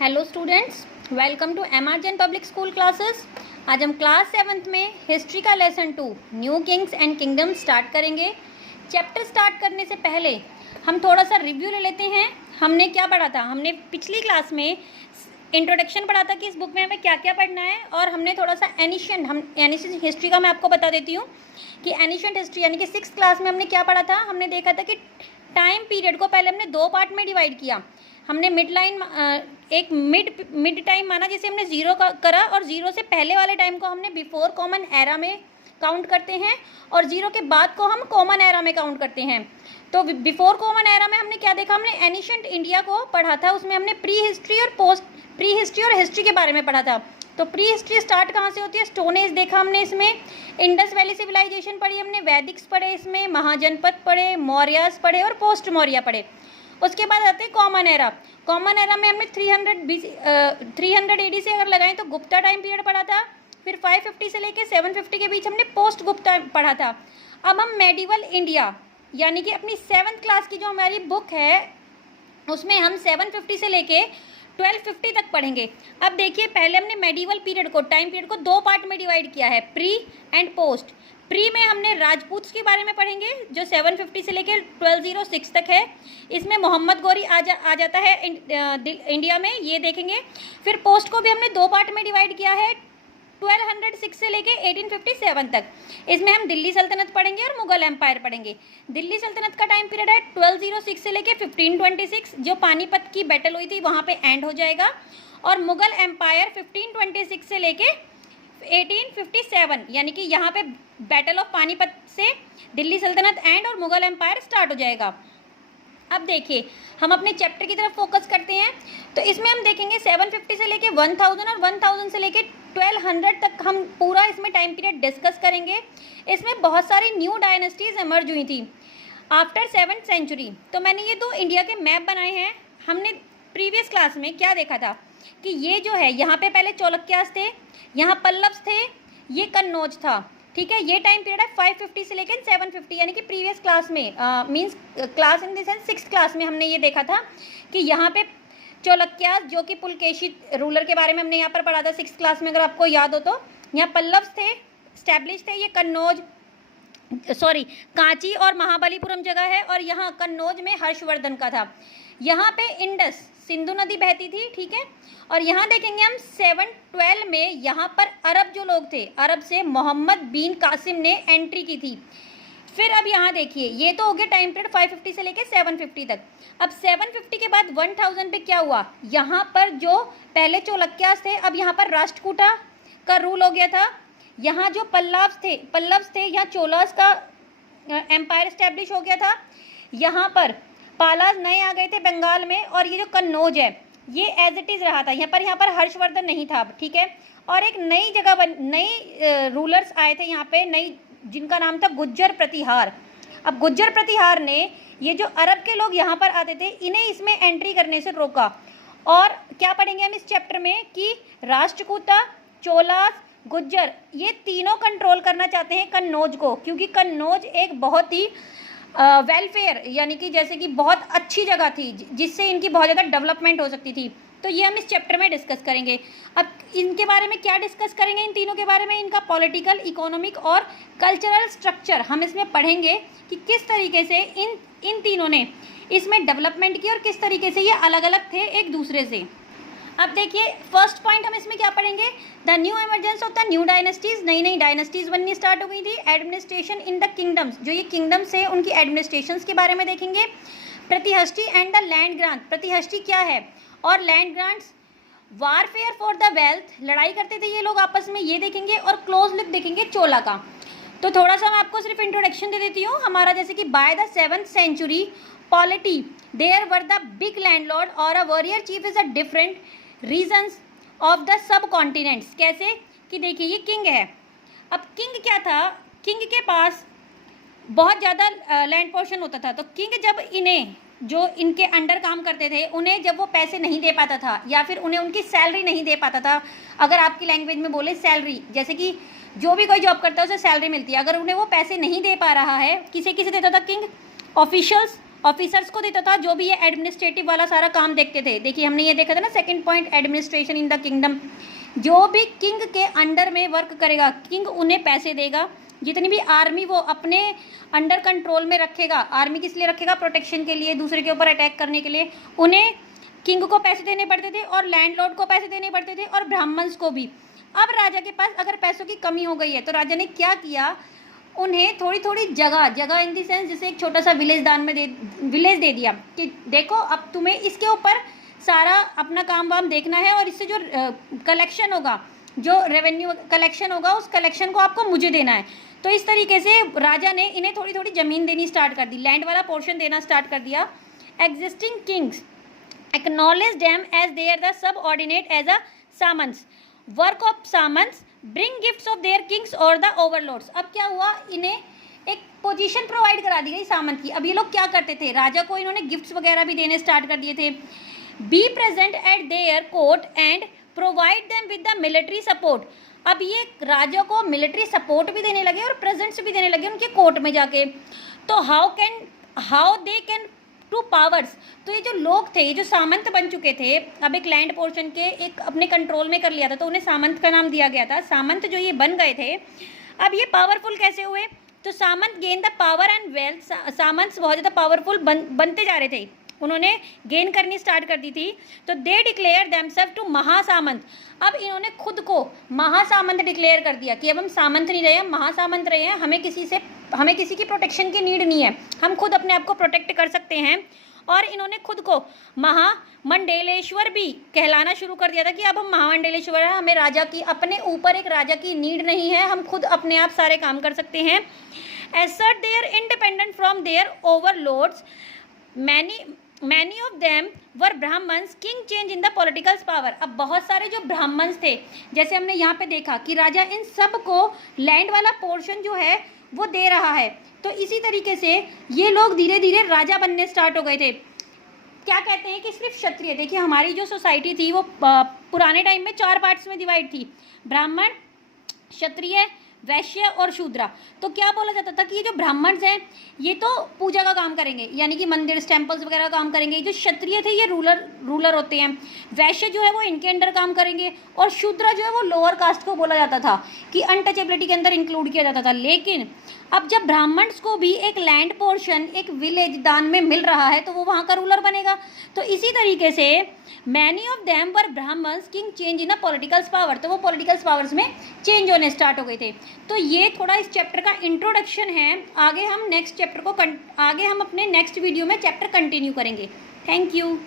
Hello students, welcome to एमआरजन public school classes. आज हम क्लास 7th में हिस्ट्री का lesson 2 new kings and kingdom start करेंगे। चैप्टर स्टार्ट करने से पहले हम थोड़ा सा रिव्यू ले लेते हैं। हमने क्या पढ़ा था? हमने पिछली क्लास में इंट्रोडक्शन पढ़ा था कि इस बुक में हमें क्या क्या पढ़ना है, और हमने थोड़ा सा एनिशियंट हिस्ट्री का मैं आपको बता देती हूँ कि एनिशियंट हिस्ट्री यानी कि 6th क्लास में हमने क्या पढ़ा था। हमने देखा था कि टाइम पीरियड को पहले हमने 2 पार्ट में डिवाइड किया। हमने एक मिड टाइम माना जिसे हमने जीरो करा, और जीरो से पहले वाले टाइम को हमने बिफोर कॉमन एरा में काउंट करते हैं, और जीरो के बाद को हम कॉमन एरा में काउंट करते हैं। तो बिफोर कॉमन एरा में हमने क्या देखा? हमने एनिशियंट इंडिया को पढ़ा था, उसमें हमने प्री हिस्ट्री और हिस्ट्री के बारे में पढ़ा था। तो प्री हिस्ट्री स्टार्ट कहाँ से होती है? स्टोन एज देखा हमने, इसमें इंडस वैली सिविलाइजेशन पढ़ी हमने, वैदिक्स पढ़े, इसमें महाजनपद पढ़े, मौर्यास पढ़े और पोस्ट मौर्य पढ़े। उसके बाद आते हैं कॉमन एरा। कॉमन एरा में हमने 300 AD से अगर लगाएं तो गुप्ता टाइम पीरियड पढ़ा था। फिर 550 से लेके 750 के बीच हमने पोस्ट गुप्ता पढ़ा था। अब हम मेडिवल इंडिया यानी कि अपनी 7th क्लास की जो हमारी बुक है उसमें हम 750 से लेके 1250 तक पढ़ेंगे। अब देखिए, पहले हमने मेडिवल पीरियड को, टाइम पीरियड को 2 पार्ट में डिवाइड किया है, प्री एंड पोस्ट। प्री में हमने राजपूत के बारे में पढ़ेंगे जो 750 से लेकर 1206 तक है। इसमें मोहम्मद गौरी आ जाता है इंडिया में, ये देखेंगे। फिर पोस्ट को भी हमने 2 पार्ट में डिवाइड किया है, 1206 से लेके 1857 तक। इसमें हम दिल्ली सल्तनत पढ़ेंगे और मुगल एम्पायर पढ़ेंगे। दिल्ली सल्तनत का टाइम पीरियड है 1206 से लेके 1526, जो पानीपत की बैटल हुई थी वहाँ पे एंड हो जाएगा। और मुगल एम्पायर 1526 से लेके 1857, यानी कि यहाँ पे बैटल ऑफ पानीपत से दिल्ली सल्तनत एंड और मुगल एम्पायर स्टार्ट हो जाएगा। अब देखिए, हम अपने चैप्टर की तरफ फोकस करते हैं। तो इसमें हम देखेंगे 750 से लेके 1000 और 1000 से लेके 1200 तक हम पूरा इसमें टाइम पीरियड डिस्कस करेंगे। इसमें बहुत सारी न्यू डायनेस्टीज इमर्ज हुई थी आफ्टर 7th सेंचुरी। तो मैंने ये 2 इंडिया के मैप बनाए हैं। हमने प्रीवियस क्लास में क्या देखा था कि ये जो है, यहाँ पे पहले चौलक्यास थे, यहाँ पल्लव्स थे, ये कन्नौज था, ठीक है। ये टाइम पीरियड है 550 से लेकर 750, यानी कि प्रीवियस क्लास में means class in the sense 6th class में हमने ये देखा था कि यहाँ पे चौलक्यास जो कि पुलकेशित रूलर के बारे में हमने यहाँ पर पढ़ा था 6th क्लास में, अगर आपको याद हो तो। यहाँ पल्लव्स थे, स्टैब्लिश थे, ये कांची और महाबलीपुरम जगह है, और यहाँ कन्नौज में हर्षवर्धन का था। यहाँ पे इंडस सिंधु नदी बहती थी, ठीक है। और यहाँ देखेंगे हम 712 में यहाँ पर अरब जो लोग थे, अरब से मोहम्मद बिन कासिम ने एंट्री की थी। फिर अब यहाँ देखिए, ये तो हो गया टाइम पीरियड 550 से लेके 750 तक। अब 750 के बाद 1000 पे क्या हुआ? यहाँ पर जो पहले चौलक्यास थे, अब यहाँ पर राष्ट्रकूटा का रूल हो गया था। यहाँ जो पल्लव्स थे, यहाँ चोलास का एम्पायर स्टैब्लिश हो गया था। यहाँ पर पालाज नए आ गए थे बंगाल में, और ये जो कन्नौज है ये एज इट इज़ रहा था। यहाँ पर हर्षवर्धन नहीं था, ठीक है। और एक नई जगह नई रूलर्स आए थे यहाँ पे, जिनका नाम था गुज्जर प्रतिहार। अब गुज्जर प्रतिहार ने ये जो अरब के लोग यहाँ पर आते थे, इन्हें इसमें एंट्री करने से रोका। और क्या पढ़ेंगे हम इस चैप्टर में कि राष्ट्रकूटा, चोलास, गुज्जर, ये तीनों कंट्रोल करना चाहते हैं कन्नौज को, क्योंकि कन्नौज एक बहुत ही वेलफेयर यानी कि जैसे कि बहुत अच्छी जगह थी, जिससे इनकी बहुत ज़्यादा डेवलपमेंट हो सकती थी। तो ये हम इस चैप्टर में डिस्कस करेंगे। अब इनके बारे में क्या डिस्कस करेंगे? इन तीनों के बारे में, इनका पॉलिटिकल, इकोनॉमिक और कल्चरल स्ट्रक्चर हम इसमें पढ़ेंगे कि किस तरीके से इन तीनों ने इसमें डेवलपमेंट की और किस तरीके से ये अलग अलग थे एक दूसरे से। अब देखिए, फर्स्ट पॉइंट हम इसमें क्या पढ़ेंगे? The new emergence of the new dynasties. नई डायनेस्टीज बननी स्टार्ट हो गई थी। एडमिनिस्ट्रेशन इन द किंगडम्स, जो ये किंगडम्स है उनकी एडमिनिस्ट्रेशंस के बारे में देखेंगे। प्रतिहस्टी एंड द लैंड ग्रांट। प्रतिहस्टी क्या है और land grants. Warfare for the wealth, लड़ाई करते थे ये लोग आपस में, ये देखेंगे। और क्लोज लुक देखेंगे चोला का। तो थोड़ा सा मैं आपको सिर्फ इंट्रोडक्शन दे देती हूँ हमारा, जैसे कि by the 7th century polity there were the big landlord और a warrior chief is a different regions of the subcontinents. कैसे कि देखिए, ये किंग है। अब किंग क्या था? किंग के पास बहुत ज़्यादा लैंड पोर्शन होता था। तो किंग जब इन्हें, जो इनके अंडर काम करते थे, उन्हें जब वो पैसे नहीं दे पाता था, या फिर उन्हें उनकी सैलरी नहीं दे पाता था, अगर आपकी लैंग्वेज में बोले सैलरी, जैसे कि जो भी कोई जॉब करता है उसे सैलरी मिलती है, अगर उन्हें वो पैसे नहीं दे पा रहा है, किसे किसे देता था किंग? ऑफिशियल्स ऑफिसर्स को देता था, जो भी ये एडमिनिस्ट्रेटिव वाला सारा काम देखते थे। देखिए हमने ये देखा था ना second point, administration in the kingdom. जो भी किंग के अंडर में वर्क करेगा, किंग उन्हें पैसे देगा। जितनी भी आर्मी वो अपने अंडर कंट्रोल में रखेगा। आर्मी किस लिए रखेगा? प्रोटेक्शन के लिए, दूसरे के ऊपर अटैक करने के लिए। उन्हें किंग को पैसे देने पड़ते थे और लैंडलॉर्ड को पैसे देने पड़ते थे और ब्राह्मण्स को भी। अब राजा के पास अगर पैसों की कमी हो गई है तो राजा ने क्या किया, उन्हें थोड़ी थोड़ी जगह इन दी सेंस जैसे एक छोटा सा विलेज दे दिया कि देखो अब तुम्हें इसके ऊपर सारा अपना काम वाम देखना है और इससे जो कलेक्शन होगा, जो रेवेन्यू कलेक्शन होगा, उस कलेक्शन को आपको मुझे देना है। तो इस तरीके से राजा ने इन्हें थोड़ी थोड़ी ज़मीन देनी स्टार्ट कर दी, लैंड वाला पोर्शन देना स्टार्ट कर दिया। Existing kings acknowledge them as they are the subordinate as a samantas. Work of samantas bring gifts of their kings और द ओवरलॉर्ड्स। अब क्या हुआ, इन्हें एक पोजीशन प्रोवाइड करा दी गई सामंत की। अब ये लोग क्या करते थे, राजा को इन्होंने गिफ्ट्स वगैरह भी देने स्टार्ट कर दिए थे। Be present at there court and provide them with the military support. अब ये राजा को मिलिट्री सपोर्ट भी देने लगे और प्रेजेंट्स भी देने लगे उनके कोर्ट में जाके। तो how they can two powers. तो ये जो लोग थे, ये जो सामंत बन चुके थे, अब एक लैंड पोर्शन के एक अपने कंट्रोल में कर लिया था तो उन्हें सामंत का नाम दिया गया था। सामंत जो ये बन गए थे, अब ये पावरफुल कैसे हुए, तो samanta gain the power and wealth. Samanta बहुत ज़्यादा पावरफुल बनते जा रहे थे, उन्होंने गेन करनी स्टार्ट कर दी थी। तो दे डिक्लेयर देमसेल्फ टू महासामंत। अब इन्होंने खुद को महासामंत डिक्लेयर कर दिया कि अब हम सामंत नहीं रहे, हम महासामंत रहे हैं। हमें किसी की प्रोटेक्शन की नीड नहीं है, हम खुद अपने आप को प्रोटेक्ट कर सकते हैं। और इन्होंने खुद को महामंडलेश्वर भी कहलाना शुरू कर दिया था कि अब हम महामंडलेश्वर हैं, हमें राजा की, अपने ऊपर एक राजा की नीड नहीं है, हम खुद अपने आप सारे काम कर सकते हैं। Assert their independent from their overlords. Many of them were Brahmans. King change in the political power. अब बहुत सारे जो ब्राह्मण्स थे, जैसे हमने यहाँ पे देखा कि राजा इन सब को लैंड वाला पोर्शन जो है वो दे रहा है। तो इसी तरीके से ये लोग धीरे धीरे राजा बनने स्टार्ट हो गए थे। क्या कहते हैं कि सिर्फ क्षत्रिय, देखिए हमारी जो सोसाइटी थी वो पुराने टाइम में 4 पार्ट्स में डिवाइड थी, ब्राह्मण, क्षत्रिय, वैश्य और शूद्रा। तो क्या बोला जाता था कि ये जो ब्राह्मण्स हैं ये तो पूजा का काम करेंगे, यानी कि मंदिर टेम्पल्स वगैरह का काम करेंगे। जो क्षत्रिय थे ये रूलर होते हैं। वैश्य जो है वो इनके अंडर काम करेंगे और शूद्रा जो है वो लोअर कास्ट को बोला जाता था कि अनटचेबिलिटी के अंदर इंक्लूड किया जाता था। लेकिन अब जब ब्राह्मण्स को भी एक लैंड पोर्शन, एक विलेज दान में मिल रहा है तो वो वहाँ का रूलर बनेगा। तो इसी तरीके से many of them were Brahmans. King change in a political power. तो वो पॉलिटिकल पावर्स में चेंज होने स्टार्ट हो गए थे। तो ये थोड़ा इस चैप्टर का इंट्रोडक्शन है। आगे हम अपने नेक्स्ट वीडियो में चैप्टर कंटिन्यू करेंगे। Thank you.